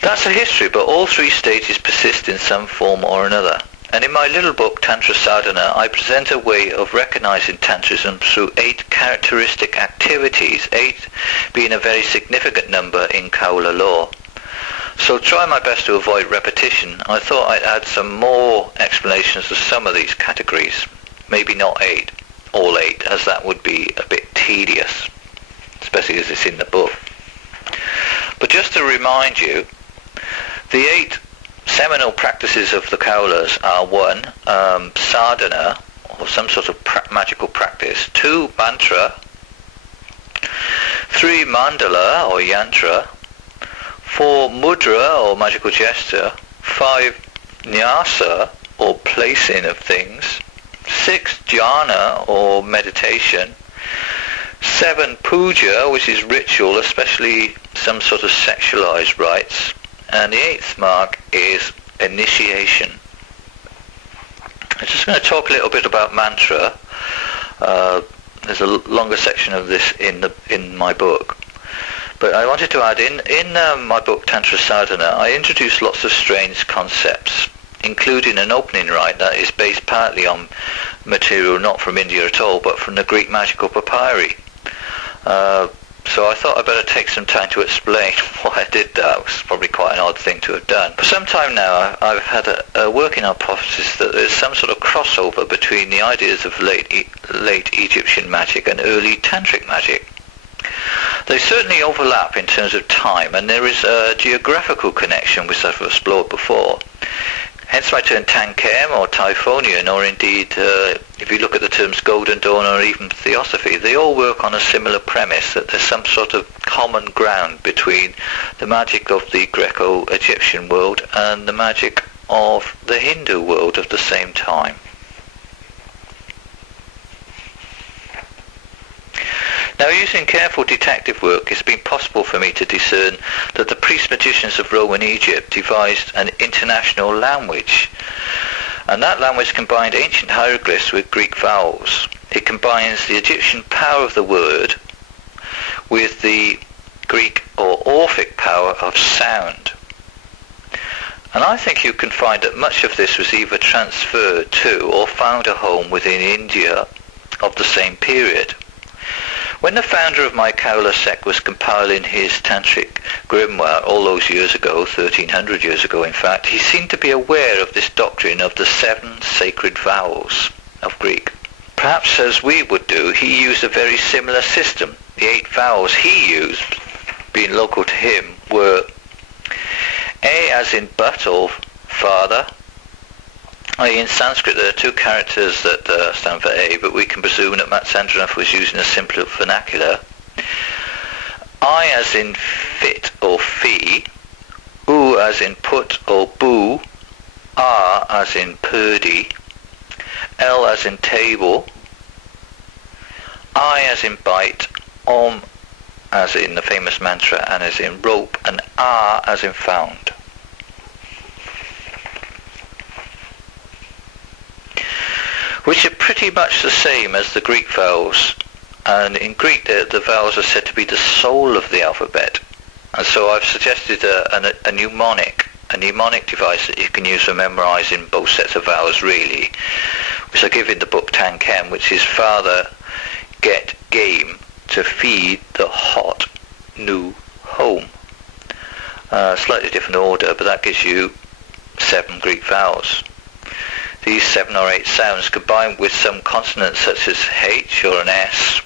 That's a history, but all three stages persist in some form or another. And in my little book, Tantra Sadhana, I present a way of recognizing Tantrism through 8 characteristic activities, 8 being a very significant number in Kaula law. So try my best to avoid repetition. I thought I'd add some more explanations of some of these categories. Maybe not 8, all 8, as that would be a bit tedious, especially as it's in the book. But just to remind you, the 8 seminal practices of the Kaulas are 1, sadhana, or some sort of magical practice, 2, mantra, 3, mandala, or yantra, 4, mudra, or magical gesture, 5, nyasa, or placing of things, 6, jhana, or meditation, 7, puja, which is ritual, especially some sort of sexualized rites, and the 8th mark is initiation. I'm just going to talk a little bit about mantra. There's a longer section of this in my book. But I wanted to add, in my book Tantra Sadhana, I introduced lots of strange concepts, including an opening rite that is based partly on material not from India at all, but from the Greek magical papyri. So I thought I'd better take some time to explain why I did that. It was probably quite an odd thing to have done. For some time now, I've had a working hypothesis that there's some sort of crossover between the ideas of late Egyptian magic and early tantric magic. They certainly overlap in terms of time, and there is a geographical connection which I've explored before. Hence my term Tankem or Typhonian, or indeed, if you look at the terms Golden Dawn or even Theosophy, they all work on a similar premise, that there's some sort of common ground between the magic of the Greco-Egyptian world and the magic of the Hindu world of the same time. Now, using careful detective work, it's been possible for me to discern that the priest-magicians of Roman Egypt devised an international language. And that language combined ancient hieroglyphs with Greek vowels. It combines the Egyptian power of the word with the Greek or Orphic power of sound. And I think you can find that much of this was either transferred to or found a home within India of the same period. When the founder of my Kaula sect was compiling his tantric grimoire all those years ago, 1300 years ago in fact, he seemed to be aware of this doctrine of the 7 sacred vowels of Greek. Perhaps as we would do, he used a very similar system. The 8 vowels he used, being local to him, were A as in but or father. In Sanskrit there are 2 characters that stand for A, but we can presume that Matsendranath was using a simpler vernacular. I as in fit or fee, U as in put or boo, R as in purdy, L as in table, I as in bite, Om as in the famous mantra and as in rope, and R as in found. Which are pretty much the same as the Greek vowels, and in Greek the vowels are said to be the soul of the alphabet, and so I've suggested a mnemonic device that you can use for memorizing both sets of vowels really, which I give in the book Tankem, which is father, get game, to feed the hot new home. Slightly different order, but that gives you 7 Greek vowels. These 7 or 8 sounds combined with some consonants such as H or an S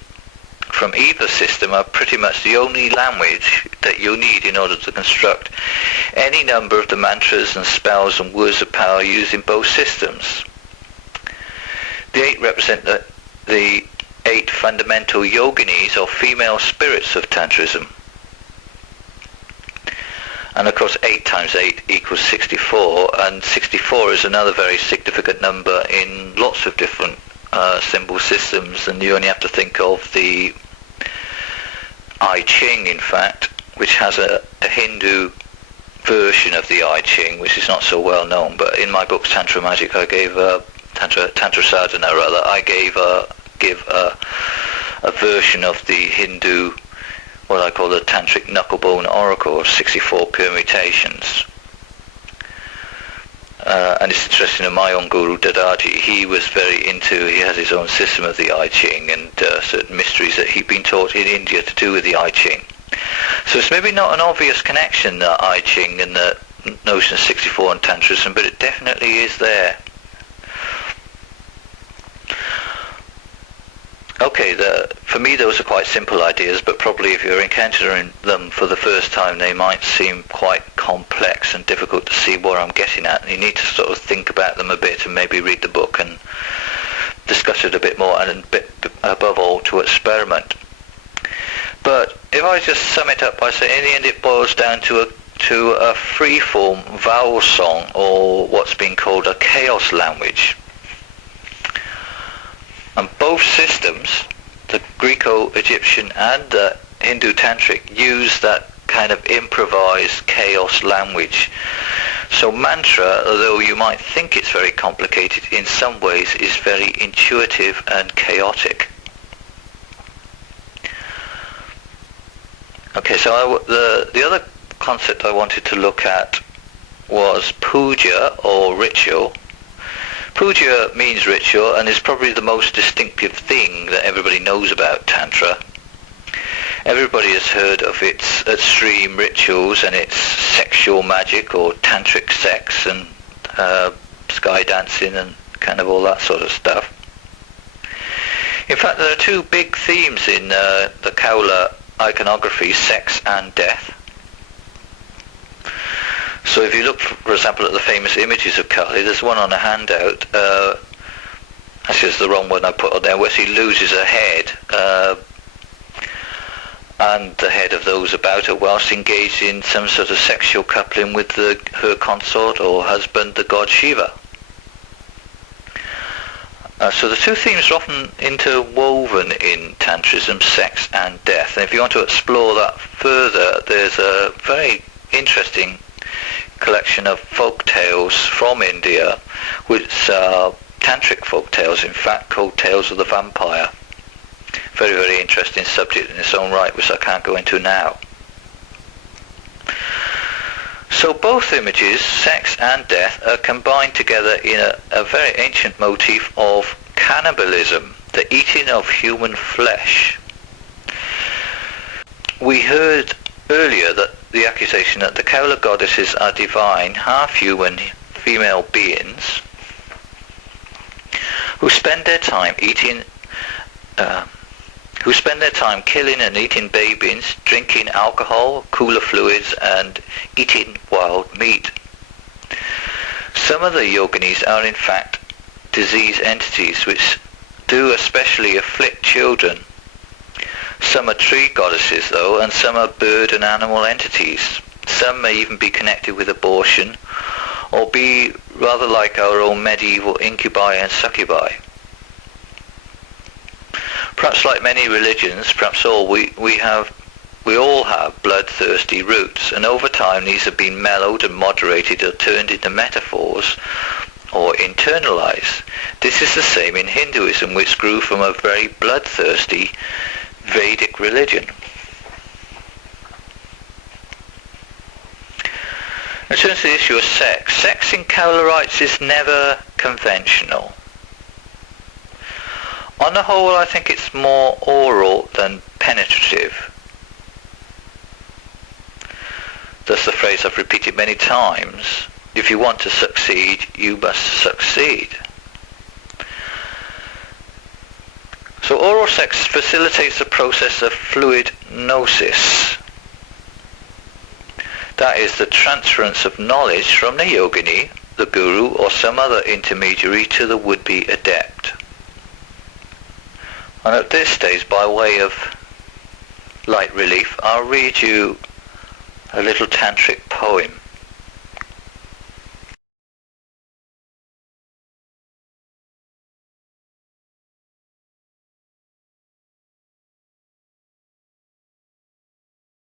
from either system are pretty much the only language that you'll need in order to construct any number of the mantras and spells and words of power used in both systems. The 8 represent the 8 fundamental yoginis or female spirits of Tantrism. And of course 8 times 8 equals 64, and 64 is another very significant number in lots of different symbol systems, and you only have to think of the I Ching in fact, which has a Hindu version of the I Ching, which is not so well known, but in my books Tantra Magic I gave Tantra Sadhana rather, I give a version of the Hindu what I call the Tantric Knucklebone Oracle of 64 permutations. And it's interesting, my own guru Dadaji, he has his own system of the I Ching and certain mysteries that he'd been taught in India to do with the I Ching. So it's maybe not an obvious connection, the I Ching and the notion of 64 and Tantrism, but it definitely is there. Okay, for me those are quite simple ideas, but probably if you're encountering them for the first time, they might seem quite complex and difficult to see what I'm getting at. You need to sort of think about them a bit and maybe read the book and discuss it a bit more, and above all to experiment. But if I just sum it up by saying, in the end it boils down to a free-form vowel song, or what's been called a chaos language. And both systems, the Greco-Egyptian and the Hindu-Tantric, use that kind of improvised chaos language. So mantra, although you might think it's very complicated, in some ways is very intuitive and chaotic. Okay, so the other concept I wanted to look at was puja, or ritual. Puja means ritual, and is probably the most distinctive thing that everybody knows about Tantra. Everybody has heard of its extreme rituals and its sexual magic, or tantric sex, and sky dancing and kind of all that sort of stuff. In fact, there are two big themes in the Kaula iconography, sex and death. So if you look, for example, at the famous images of Kali, there's one on a handout, actually it's the wrong one I put on there, where she loses her head, and the head of those about her, whilst engaged in some sort of sexual coupling with her consort or husband, the god Shiva. So the two themes are often interwoven in Tantrism, sex and death. And if you want to explore that further, there's a very interesting collection of folk tales from India, which are tantric folk tales, in fact, called Tales of the Vampire. Very, very interesting subject in its own right, which I can't go into now. So both images, sex and death, are combined together in a very ancient motif of cannibalism, the eating of human flesh. We heard earlier that the accusation that the Kaula goddesses are divine, half-human female beings who spend their time killing and eating babies, drinking alcohol, cooler fluids, and eating wild meat. Some of the yoginis are in fact disease entities which do especially afflict children. Some are tree goddesses though, and some are bird and animal entities. Some may even be connected with abortion, or be rather like our own medieval incubi and succubi. Perhaps like many religions, perhaps all, we all have bloodthirsty roots, and over time these have been mellowed and moderated or turned into metaphors or internalized. This is the same in Hinduism, which grew from a very bloodthirsty Vedic religion. In terms of the issue of sex, sex in Kaula rites is never conventional. On the whole, I think it's more oral than penetrative. That's the phrase I've repeated many times. If you want to succeed, you must succeed. So oral sex facilitates the process of fluid gnosis. That is the transference of knowledge from the yogini, the guru, or some other intermediary to the would-be adept. And at this stage, by way of light relief, I'll read you a little tantric poem.